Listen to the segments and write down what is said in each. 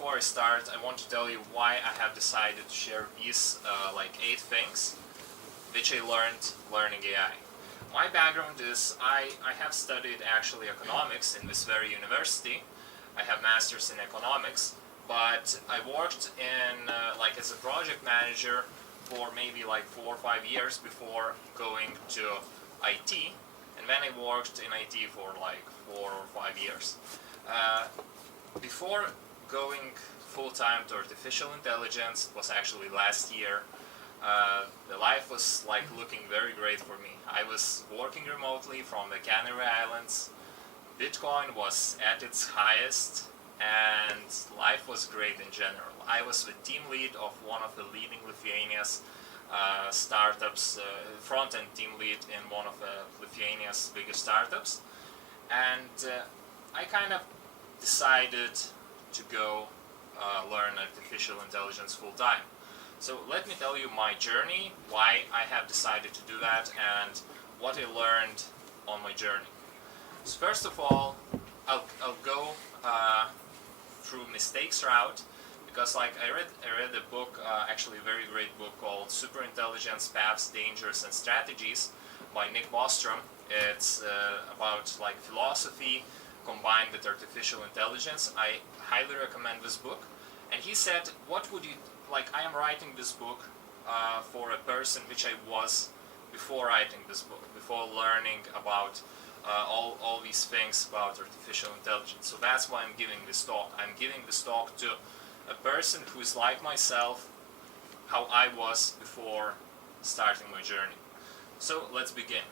before I start, I want to tell you why I have decided to share these 8 things which I learned learning AI. My background is I have studied actually economics in this very university. I have masters in economics, but I worked in as a project manager for maybe 4 or 5 years before going to IT, and then I worked in IT for 4 or 5 years. Before going full-time to artificial intelligence, it was actually last year, the life was looking very great for me. I was working remotely from the Canary Islands, Bitcoin was at its highest, and life was great in general. I was the team lead of one of the leading Lithuania's startups, front-end team lead in one of Lithuania's biggest startups, and I kind of decided to go learn artificial intelligence full-time. So let me tell you my journey, why I have decided to do that, and what I learned on my journey. So first of all, I'll go through mistakes route, because I read a book, actually a very great book called Superintelligence, Paths, Dangers and Strategies by Nick Bostrom. It's about philosophy combined with artificial intelligence. I highly recommend this book. And he said, what would you, I am writing this book for a person which I was before writing this book, before learning about all these things about artificial intelligence. So that's why I'm giving this talk. I'm giving this talk to a person who is like myself, how I was before starting my journey. So let's begin.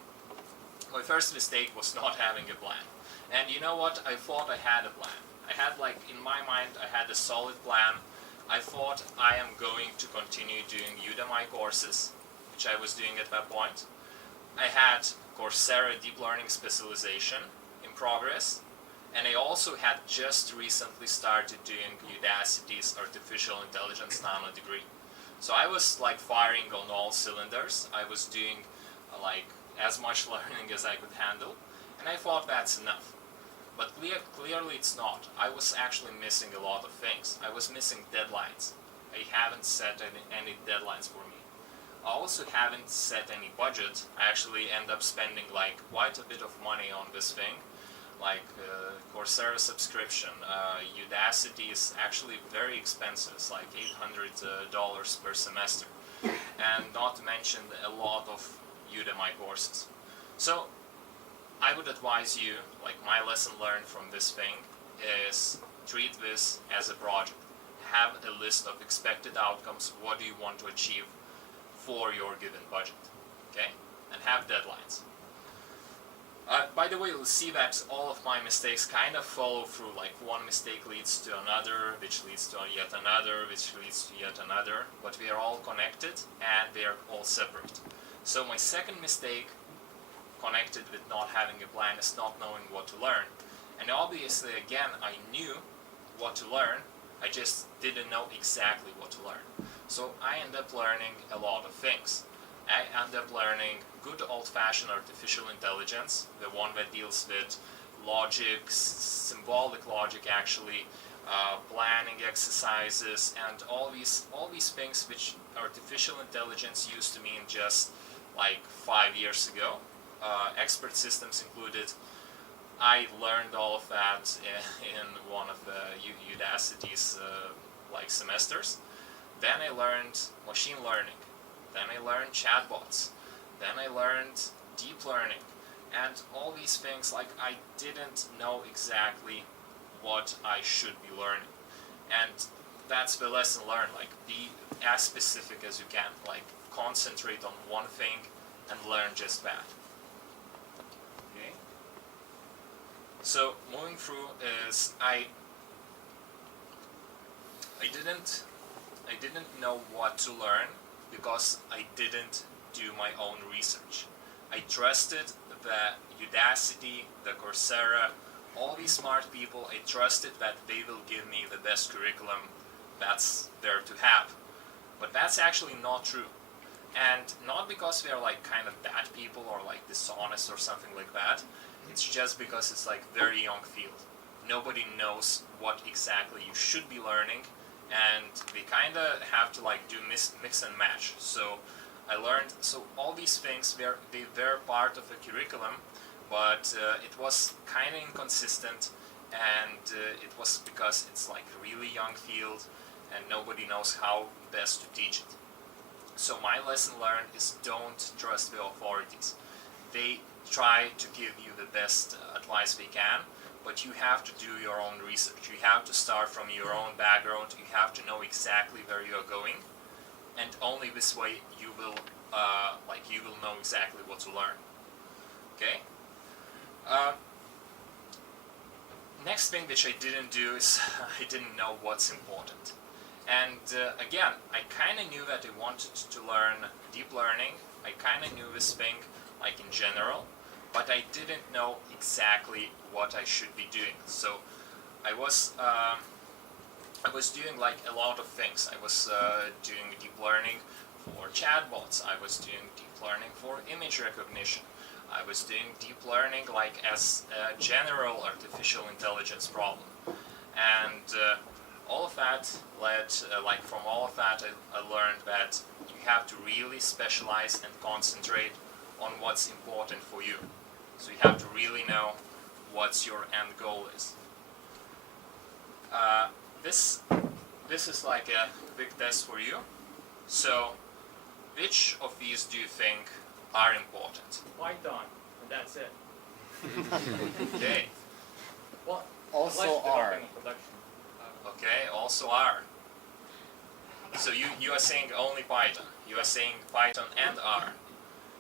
My first mistake was not having a plan. And you know what? I thought I had a plan. I had in my mind, I had a solid plan. I thought I am going to continue doing Udemy courses, which I was doing at that point. I had Coursera deep learning specialization in progress, and I also had just recently started doing Udacity's artificial intelligence nano degree. So I was firing on all cylinders. I was doing as much learning as I could handle, and I thought that's enough. But clearly it's not. I was actually missing a lot of things. I was missing deadlines. I haven't set any deadlines for me. I also haven't set any budget. I actually end up spending quite a bit of money on this thing, Coursera subscription. Udacity is actually very expensive. It's $800 per semester, and not to mention a lot of Udemy courses. So I would advise you, my lesson learned from this thing is treat this as a project. Have a list of expected outcomes. What do you want to achieve for your given budget? Okay? And have deadlines. By the way, you'll see that all of my mistakes kind of follow through. One mistake leads to another, which leads to yet another, which leads to yet another. But we are all connected and they are all separate. So my second mistake, connected with not having a plan, is not knowing what to learn. And obviously, again, I knew what to learn, I just didn't know exactly what to learn. So I ended up learning a lot of things. I ended up learning good old-fashioned artificial intelligence, the one that deals with logic, symbolic logic actually, planning exercises, and all these things which artificial intelligence used to mean just 5 years ago. Expert systems included. I learned all of that in one of the Udacity's semesters. Then I learned machine learning. Then I learned chatbots. Then I learned deep learning. And all these things, I didn't know exactly what I should be learning. And that's the lesson learned. Be as specific as you can. Concentrate on one thing and learn just that. Okay? So moving through is I didn't know what to learn because I didn't do my own research. I trusted the Udacity, the Coursera, all these smart people. I trusted that they will give me the best curriculum that's there to have. But that's actually not true. And not because they're kind of bad people or dishonest or something like that. It's just because it's very young field. nobody knows what exactly you should be learning, and they kind of have to like do mix and match. So I learned, so all these things they were part of a curriculum, but it was kind of inconsistent, and it was because it's like a really young field and nobody knows how best to teach it. So my lesson learned is don't trust the authorities. They try to give you the best advice they can, but you have to do your own research. You have to start from your own background. You have to know exactly where you are going, and only this way you will know exactly what to learn. Okay. Next thing which I didn't do is I didn't know what's important. And again, I kind of knew that I wanted to learn deep learning. I kind of knew this thing like in general, but I didn't know exactly what I should be doing. So I was doing like a lot of things. I was doing deep learning for chatbots. I was doing deep learning for image recognition. I was doing deep learning like as a general artificial intelligence problem. And all of that led, from all of that, I learned that you have to really specialize and concentrate on what's important for you. So you have to really know what your end goal is. This is like a big test for you. So, which of these do you think are important? Python, and that's it. Okay. Well, Also R. Okay, also R. So you are saying only Python. You are saying Python and R.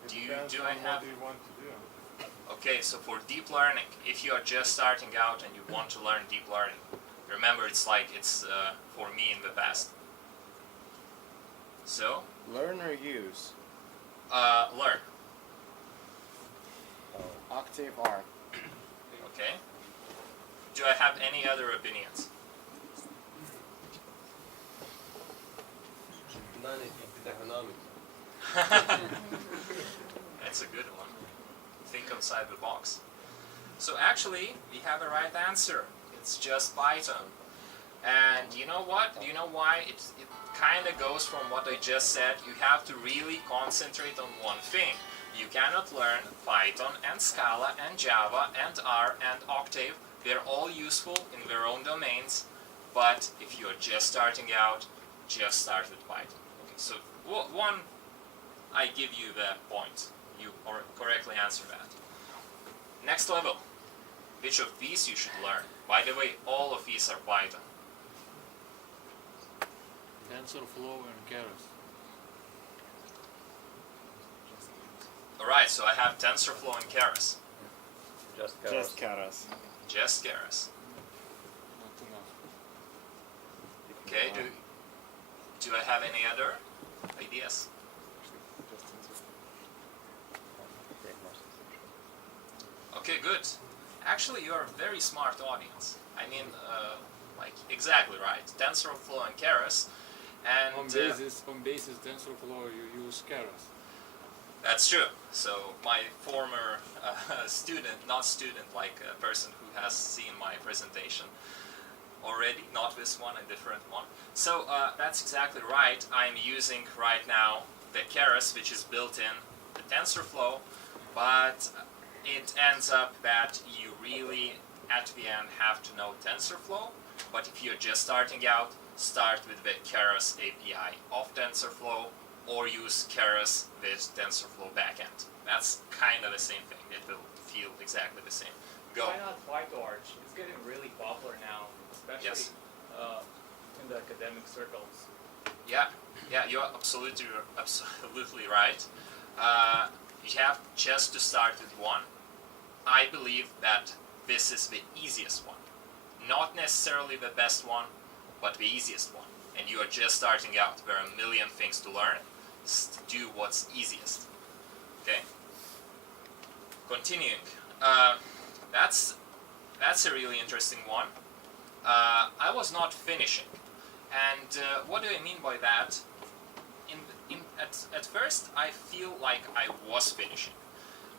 Do I have? What do you want to do? Okay, so for deep learning, if you are just starting out and you want to learn deep learning, remember it's for me in the past. So Learn or use? learn. Octave R. Okay. Do I have any other opinions? That's a good one. Think outside the box. So actually, we have a right answer. It's just Python. And you know what? Do you know why? It kind of goes from what I just said. You have to really concentrate on one thing. You cannot learn Python and Scala and Java and R and Octave. They're all useful in their own domains. But if you're just starting out, just start with Python. Okay, so one, I give you the point. You correctly answer that. Next level. Which of these you should learn? By the way, all of these are Python. TensorFlow and Keras. Alright, so I have TensorFlow and Keras. Just Keras. Just Keras. Not enough. Okay, do I have any other ideas? Okay, good. Actually, you're a very smart audience. I mean, exactly right. TensorFlow and Keras. And On basis TensorFlow you use Keras. that's true. So my former person who has seen my presentation already, not this one, a different one. So that's exactly right. I'm using right now the Keras, which is built in the TensorFlow, but it ends up that you really, at the end, have to know TensorFlow. But if you're just starting out, start with the Keras API of TensorFlow, or use Keras with TensorFlow backend. That's kind of the same thing. It will feel exactly the same. Go. Why not PyTorch? It's getting really popular now, especially Yes. In the academic circles. Yeah, you're absolutely right. You have just to start with one. I believe that this is the easiest one. Not necessarily the best one, but the easiest one. And you are just starting out. There are a million things to learn. Just do what's easiest. Okay? Continuing. That's a really interesting one. I was not finishing. And what do I mean by that? At first, I feel like I was finishing.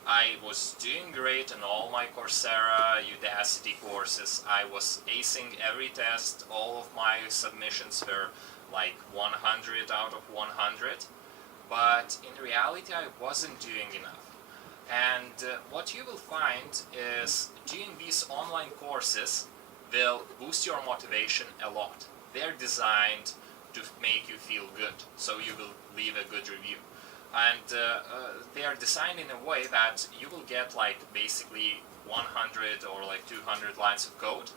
I was doing great in all my Coursera, Udacity courses. I was acing every test. All of my submissions were like 100 out of 100. But in reality, I wasn't doing enough. And what you will find is doing these online courses will boost your motivation a lot. They're designed to make you feel good, so you will leave a good review. And they are designed in a way that you will get like basically 100 or like 200 lines of code,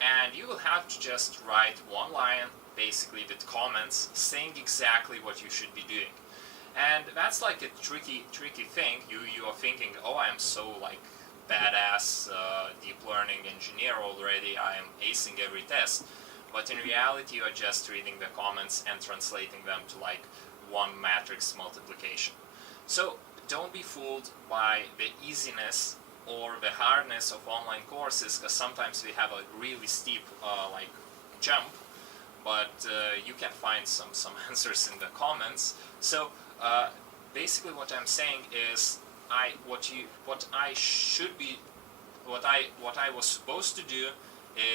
and you will have to just write one line basically with comments saying exactly what you should be doing. And that's like a tricky thing. You are thinking, oh, I am so like badass deep learning engineer already, I am acing every test. But in reality, you are just reading the comments and translating them to like one matrix multiplication. So don't be fooled by the easiness or the hardness of online courses, because sometimes we have a really steep like jump, but you can find some answers in the comments. So basically what I'm saying is what I was supposed to do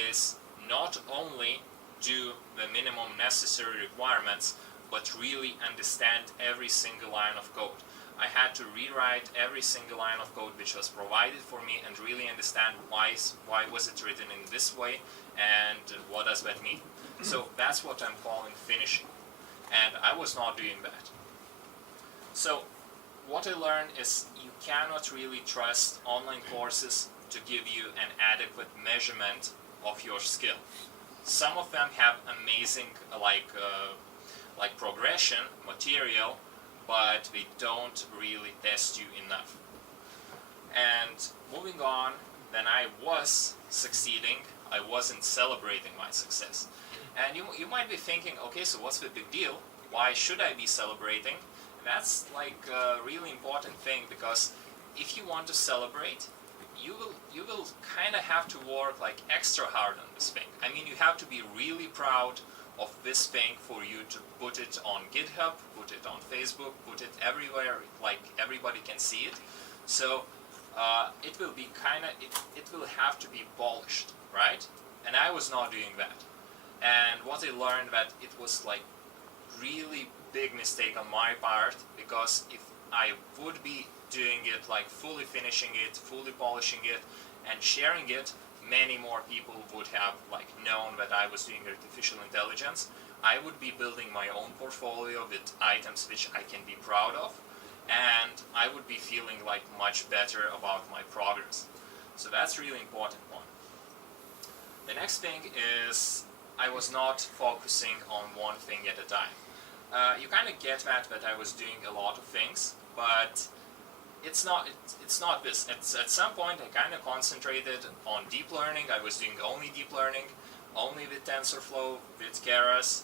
is not only do the minimum necessary requirements, but really understand every single line of code. I had to rewrite every single line of code which was provided for me and really understand why was it written in this way and what does that mean. So that's what I'm calling finishing, and I was not doing that. So what I learned is you cannot really trust online courses to give you an adequate measurement of your skill. Some of them have amazing like progression material, but they don't really test you enough. And moving on, then I was succeeding, I wasn't celebrating my success. And you might be thinking, okay, so what's the big deal? Why should I be celebrating? That's like a really important thing, because if you want to celebrate, you will kind of have to work like extra hard on this thing. I mean, you have to be really proud of this thing for you to put it on GitHub, put it on Facebook, put it everywhere, like everybody can see it. So it will be it will have to be polished, right? And I was not doing that. And what I learned, that it was like really big mistake on my part, because if I would be doing it, like fully finishing it, fully polishing it, and sharing it, many more people would have like known that I was doing artificial intelligence. I would be building my own portfolio with items which I can be proud of, and I would be feeling like much better about my progress. So that's really important one. The next thing is I was not focusing on one thing at a time. You kind of get that I was doing a lot of things, but it's not this. At some point I kind of concentrated on deep learning. I was doing only deep learning, only with TensorFlow, with Keras,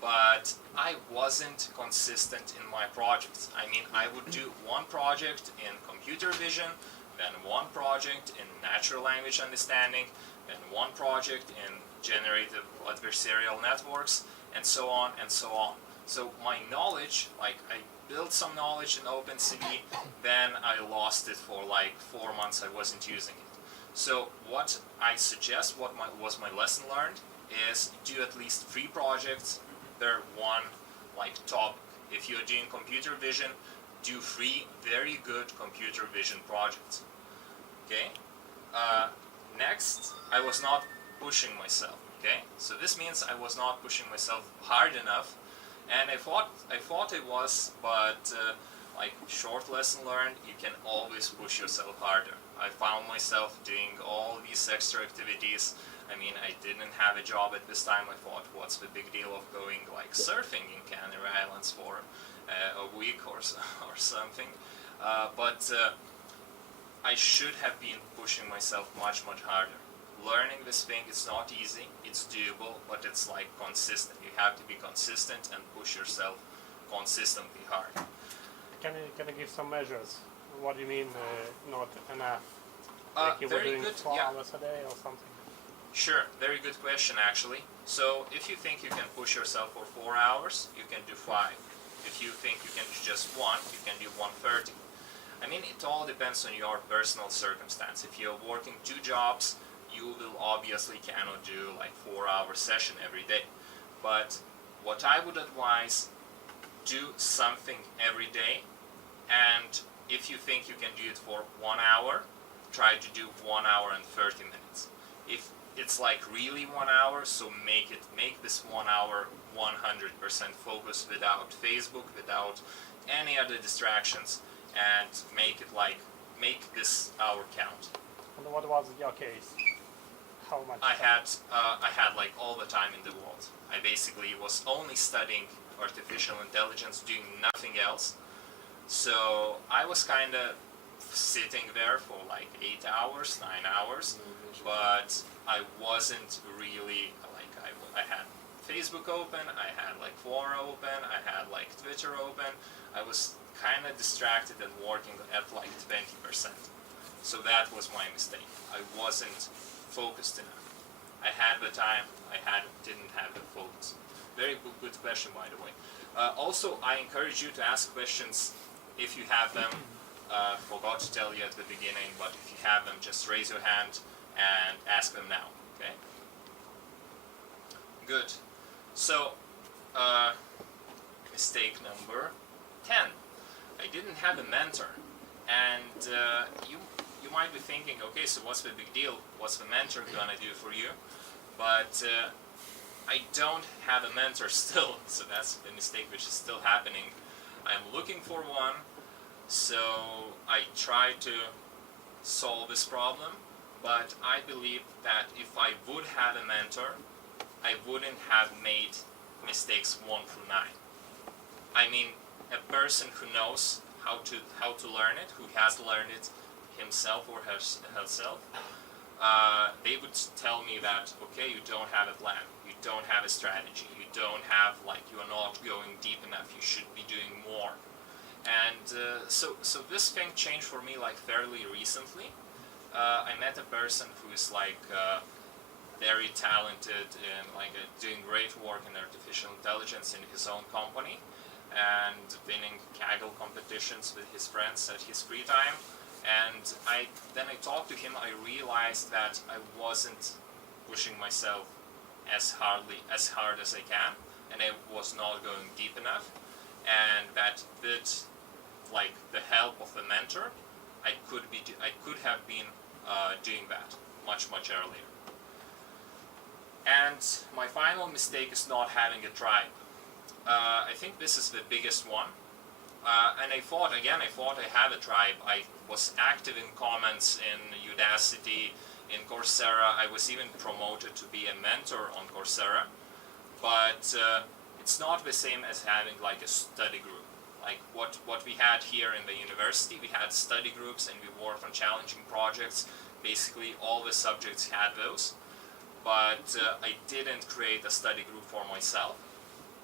but I wasn't consistent in my projects. I mean, I would do one project in computer vision, then one project in natural language understanding, then one project in generative adversarial networks, and so on and so on. So my knowledge, like I built some knowledge in OpenCV, then I lost it for like 4 months. I wasn't using it. So what I suggest, what was my lesson learned, is do at least 3 projects per one like topic. If you're doing computer vision, do 3 very good computer vision projects. Okay. Next, I was not pushing myself. Okay. So this means I was not pushing myself hard enough. And I thought I was, but like short lesson learned, you can always push yourself harder. I found myself doing all these extra activities. I mean, I didn't have a job at this time. I thought, what's the big deal of going like surfing in Canary Islands for a week or something? But I should have been pushing myself much harder. Learning this thing is not easy, it's doable, but it's like consistent. You have to be consistent and push yourself consistently hard. Can you give some measures? What do you mean not enough? Like you were doing 4 hours a day or something? Sure, very good question actually. So if you think you can push yourself for 4 hours, you can do 5. If you think you can do just 1, you can do 1:30. I mean, it all depends on your personal circumstance. If you're working 2 jobs, you will obviously cannot do like 4-hour session every day. But what I would advise, do something every day, and if you think you can do it for 1 hour, try to do 1 hour and 30 minutes. If it's like really 1 hour, so make this 1 hour 100% focus without Facebook, without any other distractions, and make this hour count. And what was your case? How much? I had like all the time in the world. I basically was only studying artificial intelligence, doing nothing else. So I was kind of sitting there for like 8 hours, 9 hours, but I wasn't really like I had Facebook open, I had like Quora open, I had like Twitter open. I was kind of distracted and working at like 20%. So that was my mistake. I wasn't focused enough. I had the time, didn't have the focus. Very good question, by the way. Also, I encourage you to ask questions if you have them. Forgot to tell you at the beginning, but if you have them, just raise your hand and ask them now, okay? Good. So, mistake number 10. I didn't have a mentor. And you might be thinking, okay, so what's the big deal? What's the mentor gonna do for you? But I don't have a mentor still, so that's the mistake which is still happening. I'm looking for one, so I try to solve this problem, but I believe that if I would have a mentor, I wouldn't have made mistakes 1 through 9. I mean, a person who knows how to learn it, who has learned it himself or herself, they would tell me that, okay, you don't have a plan, you don't have a strategy, you don't have, like, you are not going deep enough, you should be doing more. And so this thing changed for me like fairly recently. I met a person who is like very talented and like doing great work in artificial intelligence in his own company and winning Kaggle competitions with his friends at his free time. And then I talked to him, I realized that I wasn't pushing myself as hard as I can, and I was not going deep enough, and that with like the help of a mentor, I could have been doing that much earlier. And my final mistake is not having a tribe. I think this is the biggest one. And I thought I have a tribe. I was active in comments in Udacity, in Coursera. I was even promoted to be a mentor on Coursera. But it's not the same as having like a study group. Like what we had here in the university, we had study groups and we worked on challenging projects. Basically all the subjects had those. But I didn't create a study group for myself.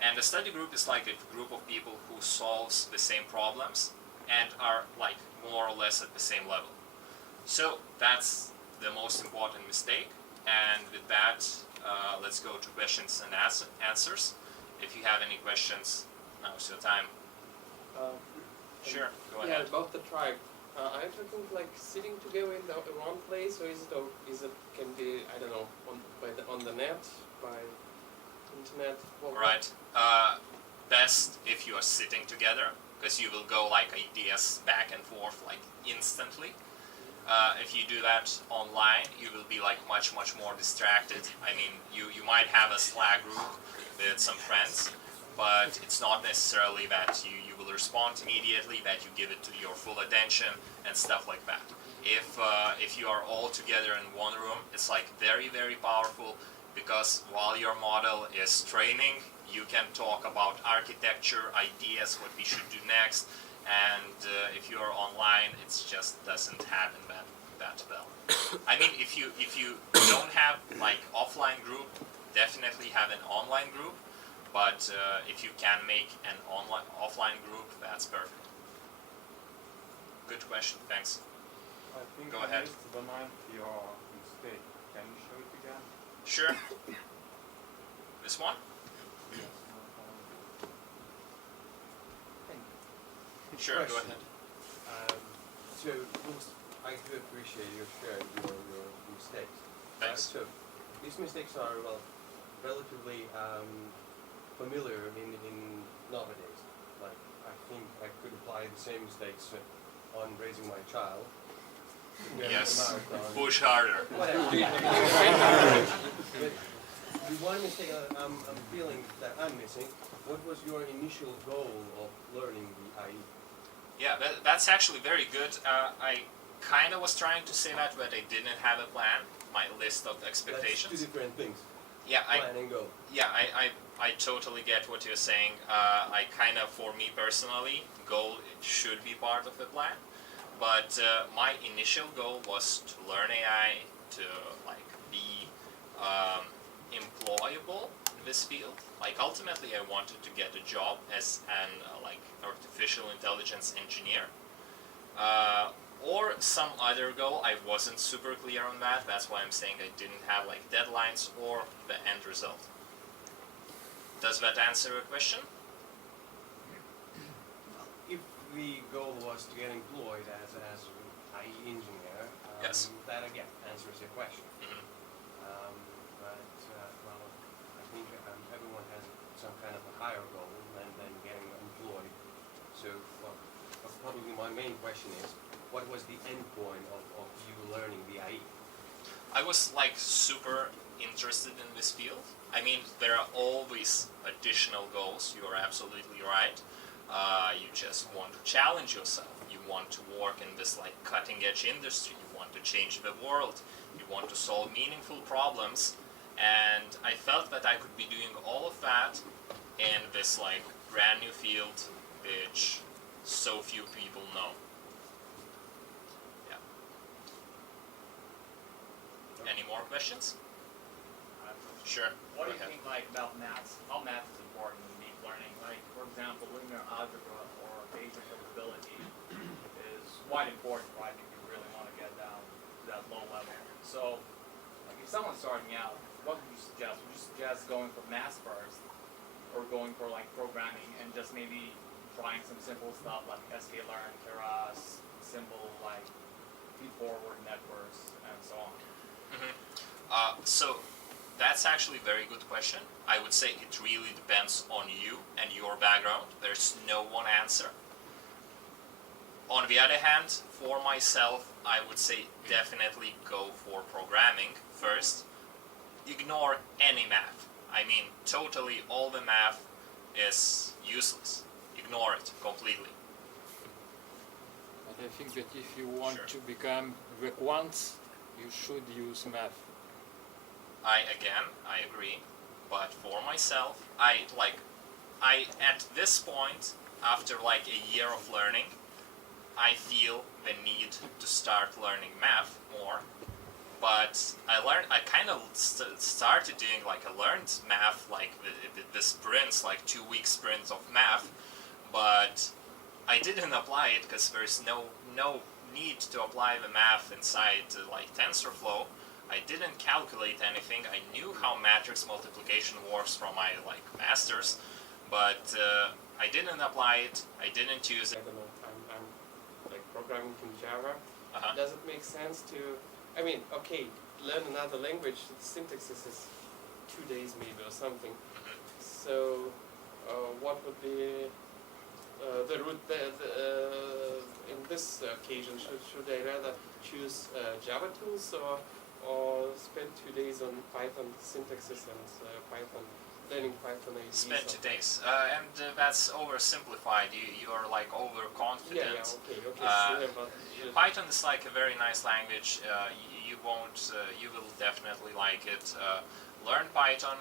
And a study group is like a group of people who solves the same problems and are like more or less at the same level. So that's the most important mistake. And with that, let's go to questions and answers. If you have any questions, now's your time. Sure, go ahead. Yeah, about the tribe. Are you talking like sitting together in one place, or is it can be, I don't know, on the net, by internet? Right. Best if you are sitting together, because you will go like ideas back and forth like instantly. If you do that online, you will be like much more distracted. I mean, you might have a Slack group with some friends, but it's not necessarily that you will respond immediately, that you give it to your full attention and stuff like that. If you are all together in one room, it's like very powerful, because while your model is training, you can talk about architecture, ideas, what we should do next, and if you are online, it just doesn't happen that well. I mean, if you don't have like offline group, definitely have an online group, but if you can make an offline group, that's perfect. Good question, thanks. I think Go I ahead. missed the 9th your mistake. Can you show it again? Sure. This one? Yes. Sure, go ahead. So, I do appreciate you sharing your mistakes. Thanks. So, these mistakes are, well, relatively familiar in nowadays. Like, I think I could apply the same mistakes on raising my child. Yes. Marathon. Push harder. Whatever. But the one mistake I'm feeling that I'm missing, what was your initial goal of learning the IE? Yeah, that's actually very good. I kind of was trying to say that, but I didn't have a plan. My list of expectations. That's two different things. Yeah, Plan and goal. Yeah, I totally get what you're saying. I kind of, for me personally, goal should be part of the plan. But my initial goal was to learn AI, to like be employable in this field. Like ultimately, I wanted to get a job as an like artificial intelligence engineer. Or some other goal. I wasn't super clear on that. That's why I'm saying I didn't have like deadlines or the end result. Does that answer your question? If the goal was to get employed as an IE engineer, Yes. that again answers your question. Mhm. Well, I think everyone has some kind of a higher goal than getting employed. So, well, probably my main question is, what was the end point of you learning the IE? I was like super interested in this field. I mean, there are always additional goals. You are absolutely right. You just want to challenge yourself. You want to work in this like cutting edge industry. You want to change the world. You want to solve meaningful problems. And I felt that I could be doing all of that in this like brand new field which so few people know. Yeah. Any more questions? Sure. What Go do you ahead. think like about maths? How math is important in deep learning? Like, for example, linear algebra or basic probability is quite important, right? If you really want to get down to that low level. So, like, if someone's starting out, what would you suggest? Would you suggest going for math first, or going for like programming and just maybe trying some simple stuff like sklearn, keras, simple like feed-forward networks, and so on? So that's actually a very good question. I would say it really depends on you and your background. There's no one answer. On the other hand, for myself, I would say definitely go for programming first. Ignore any math. I mean, totally all the math is useless. Ignore it completely. But I think that if you want Sure. to become the quants, you should use math. I agree, but for myself, at this point, after like a year of learning, I feel the need to start learning math more. But I kind of started doing like I learned math like the sprints, like 2-week sprints of math, but I didn't apply it because there's no need to apply the math inside like TensorFlow. I didn't calculate anything. I knew how matrix multiplication works from my like masters, but I didn't apply it. I didn't use I it. don't know. I'm like programming in Java. Uh-huh. Does it make sense to? I mean, okay, learn another language. The syntax is 2 days maybe or something. Mhm. So, what would be the route? In this occasion, should I rather choose Java tools or spend 2 days on Python syntaxes and Python learning Python APIs? Spent 2 days, and that's oversimplified. You are like overconfident. Okay, Uh, sure, but Python is like a very nice language. You will definitely like it. Learn Python,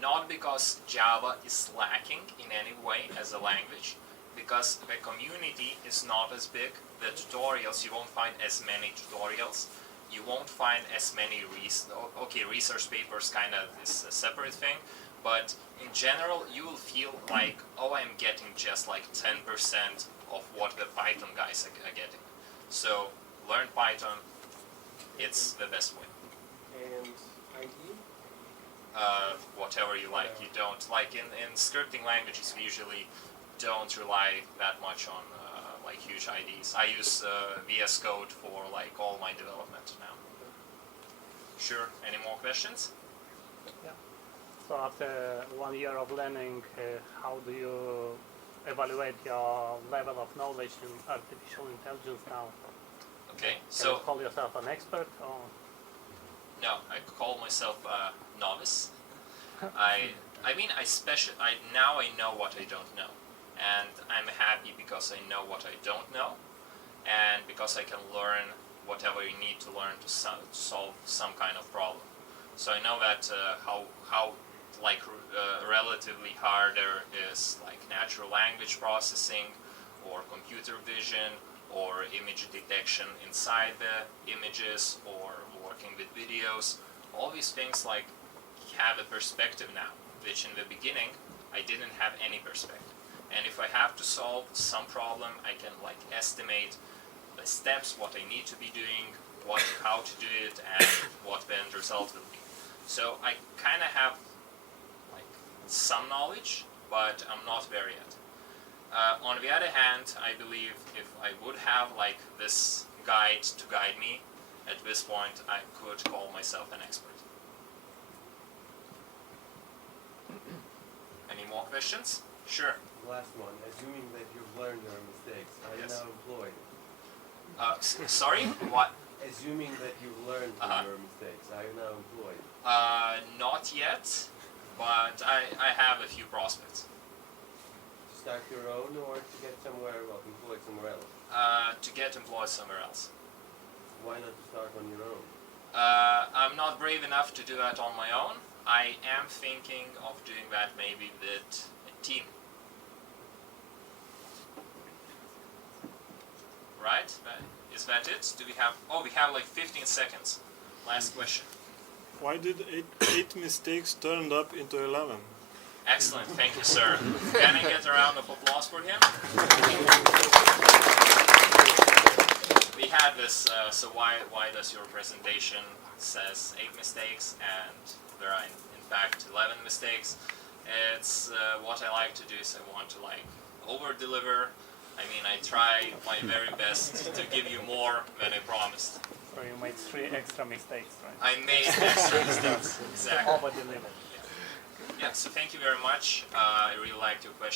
not because Java is lacking in any way as a language, because the community is not as big. The tutorials, you won't find as many tutorials. You won't find as many research papers kind of is a separate thing, but in general you will feel like, oh, I'm getting just like 10% of what the Python guys are getting. So learn Python, it's the best way. and ID? Whatever you like. You don't, like in scripting languages we usually don't rely that much on like huge IDs. I use VS Code for like all my development now. Sure. Any more questions? So after 1 year of learning, how do you evaluate your level of knowledge in artificial intelligence now? Okay. Can you call yourself an expert or? No, I call myself a novice. I mean, now I know what I don't know, and I'm happy because I know what I don't know, and because I can learn whatever you need to learn to solve some kind of problem. So I know that how relatively harder is like natural language processing, or computer vision, or image detection inside the images, or working with videos. All these things like have a perspective now, which in the beginning I didn't have any perspective. And if I have to solve some problem, I can like estimate the steps, what I need to be doing, how to do it, and what the end result will be. So I kind of have like some knowledge, but I'm not there yet. On the other hand, I believe if I would have like this guide to guide me, at this point I could call myself an expert. Any more questions? Sure. Last one. Assuming that you've learned your mistakes, are you Yes. now employed? Sorry? What? Assuming that you've learned from Uh-huh. your mistakes, are you now employed? Not yet, but I have a few prospects. To start your own or to get somewhere, well, employed somewhere else? To get employed somewhere else. Why not to start on your own? I'm not brave enough to do that on my own. I am thinking of doing that maybe with a team. Right? Is that it? Do we have? Oh, we have like 15 seconds. Last question. Why did eight mistakes turned up into 11? Excellent. Thank you, sir. Can I get a round of applause for him? We had this. So why does your presentation says 8 mistakes and there are in fact 11 mistakes? It's what I like to do is I want to like over deliver. I mean, I try my very best to give you more than I promised. So you made 3 extra mistakes, right? I made extra mistakes. Exactly. Over delivered. Yeah, so thank you very much. I really liked your question.